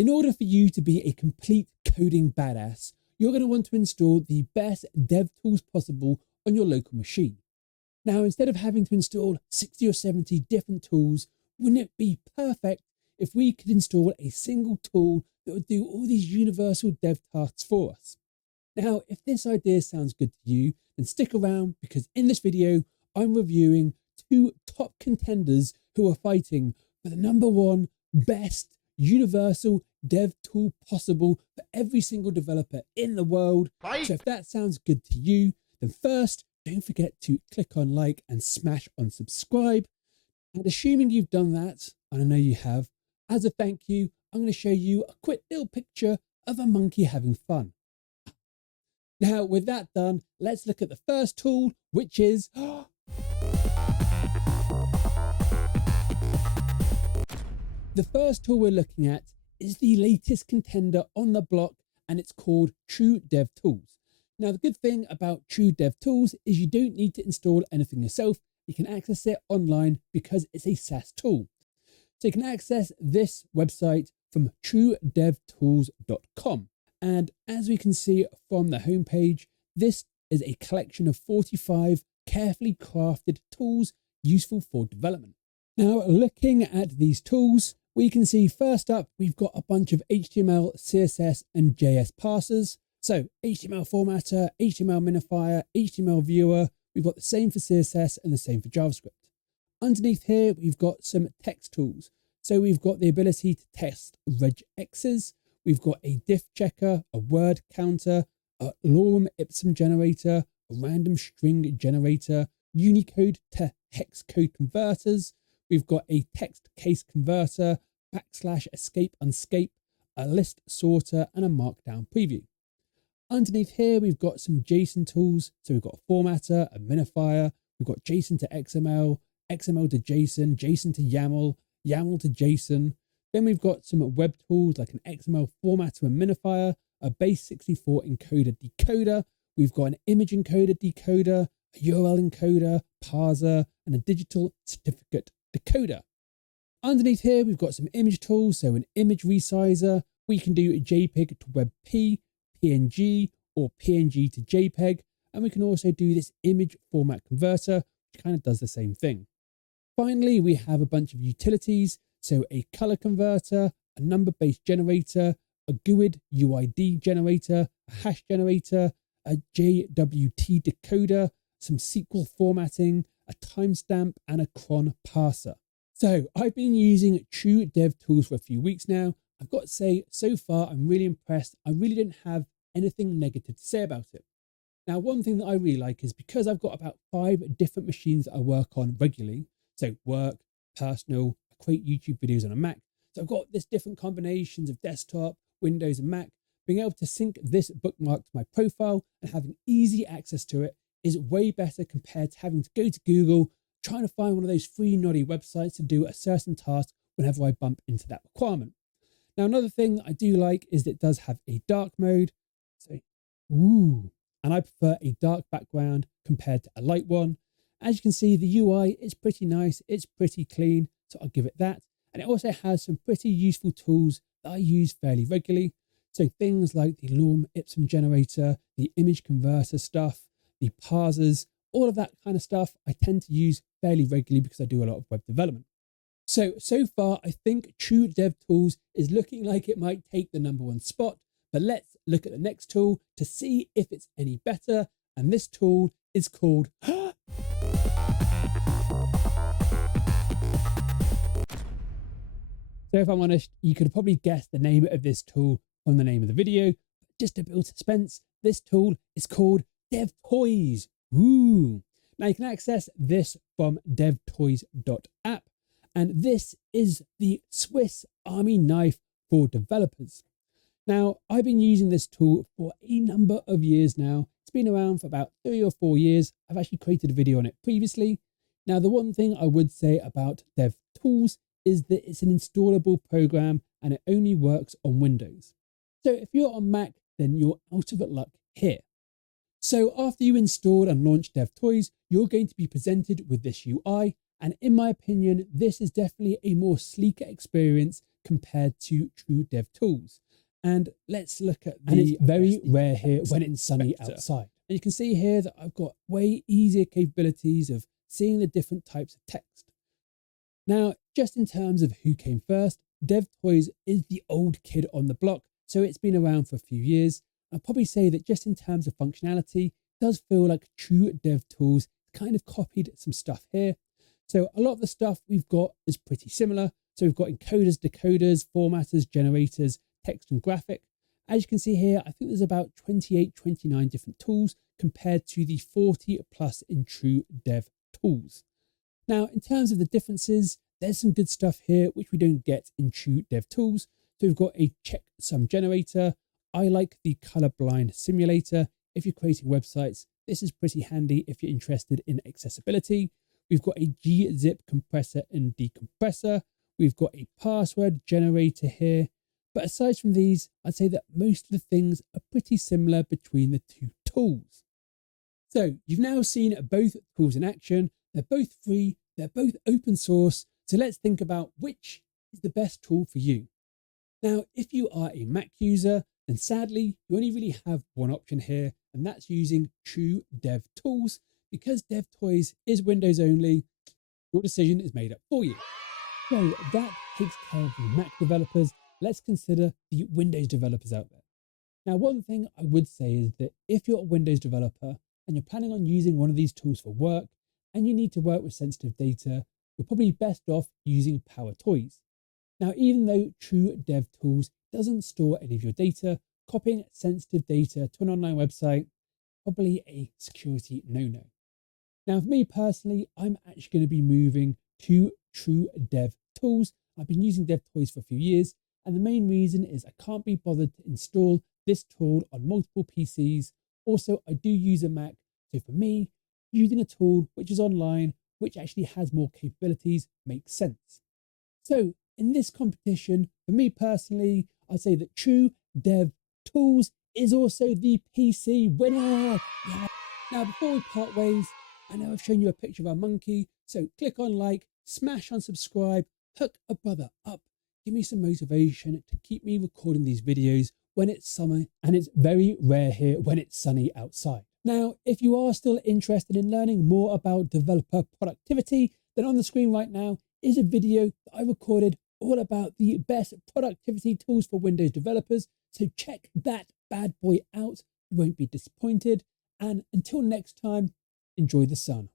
In order for you to be a complete coding badass, you're going to want to install the best DevTools possible on your local machine. Now, instead of having to install 60 or 70 different tools, wouldn't it be perfect if we could install a single tool that would do all these universal dev tasks for us? Now, if this idea sounds good to you, then stick around, because in this video, I'm reviewing two top contenders who are fighting for the #1 best universal dev tool possible for every single developer in the world. So if that sounds good to you, then first, don't forget to click on like and smash on subscribe. And assuming you've done that, and I know you have, as a thank you, I'm going to show you a quick little picture of a monkey having fun. Now, with that done, let's look at the first tool, which is the first tool we're looking at is the latest contender on the block, and it's called True DevTools. Now, the good thing about True DevTools is you don't need to install anything yourself. You can access it online because it's a SaaS tool. So you can access this website from truedevtools.com. And as we can see from the homepage, this is a collection of 45 carefully crafted tools useful for development. Now, looking at these tools, we can see first up, we've got a bunch of HTML, CSS, and JS parsers. So HTML formatter, HTML minifier, HTML viewer. We've got the same for CSS and the same for JavaScript. Underneath here, we've got some text tools. So we've got the ability to test regexes. We've got a diff checker, a word counter, a lorem ipsum generator, a random string generator, Unicode to hex code converters. We've got a text case converter, \escape unscape, a list sorter, and a markdown preview. Underneath here, we've got some JSON tools. So we've got a formatter, a minifier, we've got JSON to XML, XML to JSON, JSON to YAML, YAML to JSON. Then we've got some web tools like an XML formatter and minifier, a base64 encoder decoder. We've got an image encoder decoder, a URL encoder, parser, and a digital certificate decoder. Underneath here, we've got some image tools. So an image resizer. We can do JPEG to WebP, PNG, or PNG to JPEG. And we can also do this image format converter, which kind of does the same thing. Finally, we have a bunch of utilities. So a color converter, a number-based generator, a GUID UID generator, a hash generator, a JWT decoder, some SQL formatting, a timestamp, and a cron parser. So I've been using True DevTools for a few weeks now. I've got to say, so far, I'm really impressed. I really didn't have anything negative to say about it. Now, one thing that I really like is because I've got about 5 different machines that I work on regularly, so work, personal, I create YouTube videos on a Mac. So I've got this different combinations of desktop, Windows, and Mac. Being able to sync this bookmark to my profile and having easy access to it is way better compared to having to go to Google, trying to find one of those free noddy websites to do a certain task whenever I bump into that requirement. Now, another thing that I do like is that it does have a dark mode. So, and I prefer a dark background compared to a light one. As you can see, the UI is pretty nice. It's pretty clean, so I'll give it that. And it also has some pretty useful tools that I use fairly regularly. So things like the lorem ipsum generator, the image converter stuff, the parsers, all of that kind of stuff I tend to use fairly regularly because I do a lot of web development. So far, I think True DevTools is looking like it might take the #1 spot, but let's look at the next tool to see if it's any better. And this tool is called So if I'm honest, you could have probably guessed the name of this tool from the name of the video. Just to build suspense, this tool is called DevToys. Now you can access this from devtoys.app, and this is the Swiss Army knife for developers. Now, I've been using this tool for a number of years now. It's been around for about 3 or 4 years. I've actually created a video on it previously. Now, the one thing I would say about DevTools is that it's an installable program and it only works on Windows. So if you're on Mac, then you're out of luck here. So after you install and launch DevToys, you're going to be presented with this UI, And in my opinion, this is definitely a more sleeker experience compared to true DevTools. And let's look at the... And it's very rare here when it's sunny outside. And you can see here that I've got way easier capabilities of seeing the different types of text. Now, just in terms of who came first, DevToys is the old kid on the block, so it's been around for a few years. I'll probably say that just in terms of functionality, it does feel like true DevTools kind of copied some stuff here. So a lot of the stuff we've got is pretty similar. So we've got encoders, decoders, formatters, generators, text and graphic. As you can see here, I think there's about 28, 29 different tools compared to the 40 plus in true DevTools. Now, in terms of the differences, there's some good stuff here which we don't get in true DevTools. So we've got a checksum generator. I like the colorblind simulator. If you're creating websites, this is pretty handy if you're interested in accessibility. We've got a gzip compressor and decompressor. We've got a password generator here. But aside from these, I'd say that most of the things are pretty similar between the two tools. So you've now seen both tools in action. They're both free. They're both open source. So let's think about which is the best tool for you. Now, if you are a Mac user, then sadly, you only really have one option here, and that's using true DevTools. Because DevToys is Windows only, your decision is made up for you. So that takes care of the Mac developers. Let's consider the Windows developers out there. Now, one thing I would say is that if you're a Windows developer and you're planning on using one of these tools for work, and you need to work with sensitive data, you're probably best off using PowerToys. Now, even though true DevTools doesn't store any of your data, copying sensitive data to an online website, probably a security no-no. Now, for me personally, I'm actually going to be moving to true DevTools. I've been using DevToys for a few years, and the main reason is I can't be bothered to install this tool on multiple PCs. Also, I do use a Mac, so for me, using a tool which is online, which actually has more capabilities, makes sense. So in this competition, for me personally, I'd say that true DevTools is also the PC winner. Yeah. Now, before we part ways, I know I've shown you a picture of our monkey, so click on like, smash on subscribe, hook a brother up, give me some motivation to keep me recording these videos when it's summer, and it's very rare here when it's sunny outside. Now, if you are still interested in learning more about developer productivity, then on the screen right now is a video that I recorded all about the best productivity tools for Windows developers. So check that bad boy out. You won't be disappointed. And until next time, enjoy the sun.